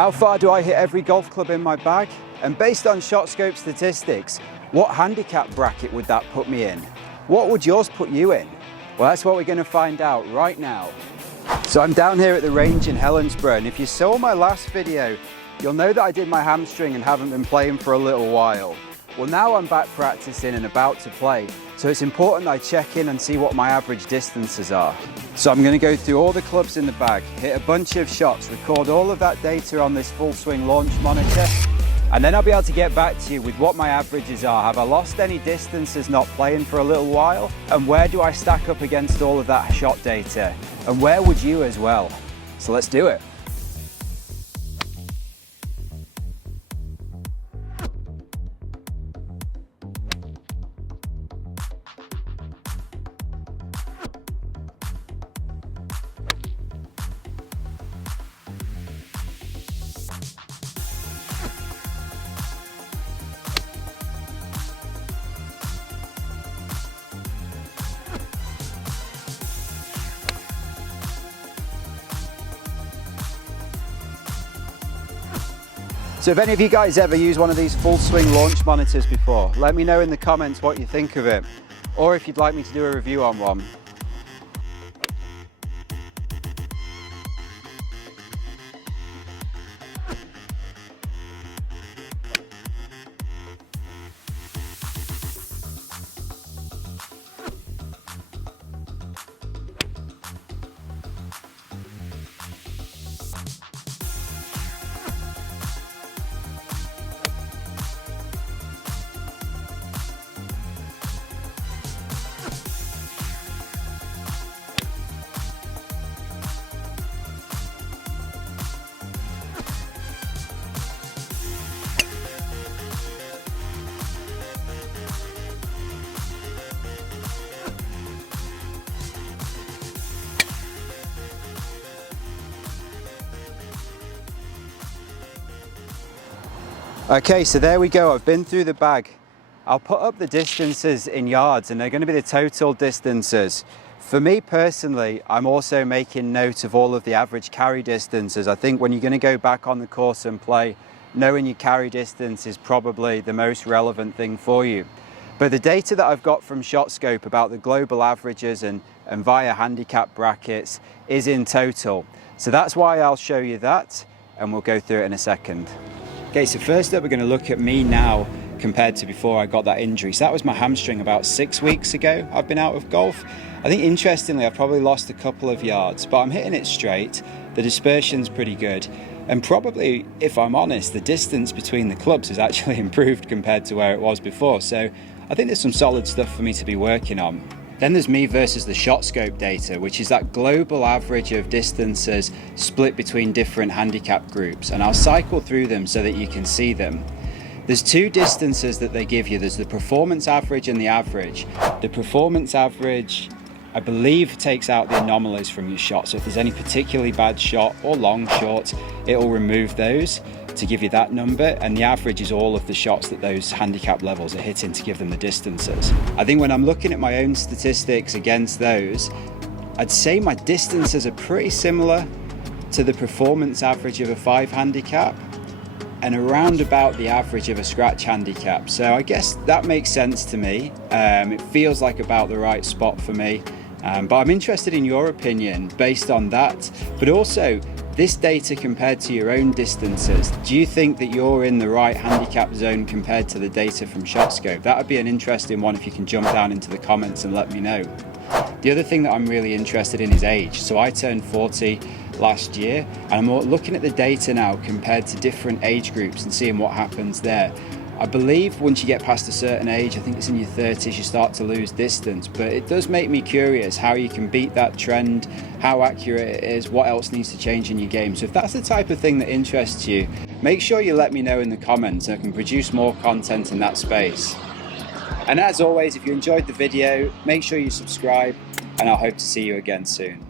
How far do I hit every golf club in my bag? And based on ShotScope statistics, what handicap bracket would that put me in? What would yours put you in? Well, that's what we're going to find out right now. So I'm down here at the range in Helensburgh, and if you saw my last video, you'll know that I did my hamstring and haven't been playing for a little while. Well, now I'm back practicing and about to play, so it's important I check in and see what my average distances are. So I'm going to go through all the clubs in the bag, hit a bunch of shots, record all of that data on this full swing launch monitor, and then I'll be able to get back to you with what my averages are. Have I lost any distances not playing for a little while? And where do I stack up against all of that shot data? And where would you as well? So let's do it. So if any of you guys ever used one of these full swing launch monitors before, let me know in the comments what you think of it, or if you'd like me to do a review on one. Okay, so there we go, I've been through the bag. I'll put up the distances in yards and they're going to be the total distances. For me personally, I'm also making note of all of the average carry distances. I think when you're going to go back on the course and play, knowing your carry distance is probably the most relevant thing for you. But the data that I've got from ShotScope about the global averages and via handicap brackets is in total. So that's why I'll show you that and we'll go through it in a second. Okay, so first up we're going to look at me now compared to before I got that injury. So that was my hamstring about 6 weeks ago. I've been out of golf. I think interestingly I've probably lost a couple of yards, but I'm hitting it straight. The dispersion's pretty good. And probably, if I'm honest, the distance between the clubs has actually improved compared to where it was before. So I think there's some solid stuff for me to be working on. Then there's me versus the ShotScope data, which is that global average of distances split between different handicap groups. And I'll cycle through them so that you can see them. There's two distances that they give you. There's the performance average and the average. The performance average, I believe, takes out the anomalies from your shot. So if there's any particularly bad shot or long, short, it'll remove those to give you that number, and the average is all of the shots that those handicap levels are hitting to give them the distances. I think when I'm looking at my own statistics against those, I'd say my distances are pretty similar to the performance average of a 5 handicap and around about the average of a scratch handicap. So I guess that makes sense to me. It feels like about the right spot for me, but I'm interested in your opinion based on that, but also this data compared to your own distances. Do you think that you're in the right handicap zone compared to the data from ShotScope? That would be an interesting one if you can jump down into the comments and let me know. The other thing that I'm really interested in is age. So I turned 40 last year and I'm looking at the data now compared to different age groups and seeing what happens there. I believe once you get past a certain age, I think it's in your 30s, you start to lose distance, but it does make me curious how you can beat that trend, how accurate it is, what else needs to change in your game. So if that's the type of thing that interests you, make sure you let me know in the comments so I can produce more content in that space. And as always, if you enjoyed the video, make sure you subscribe and I hope to see you again soon.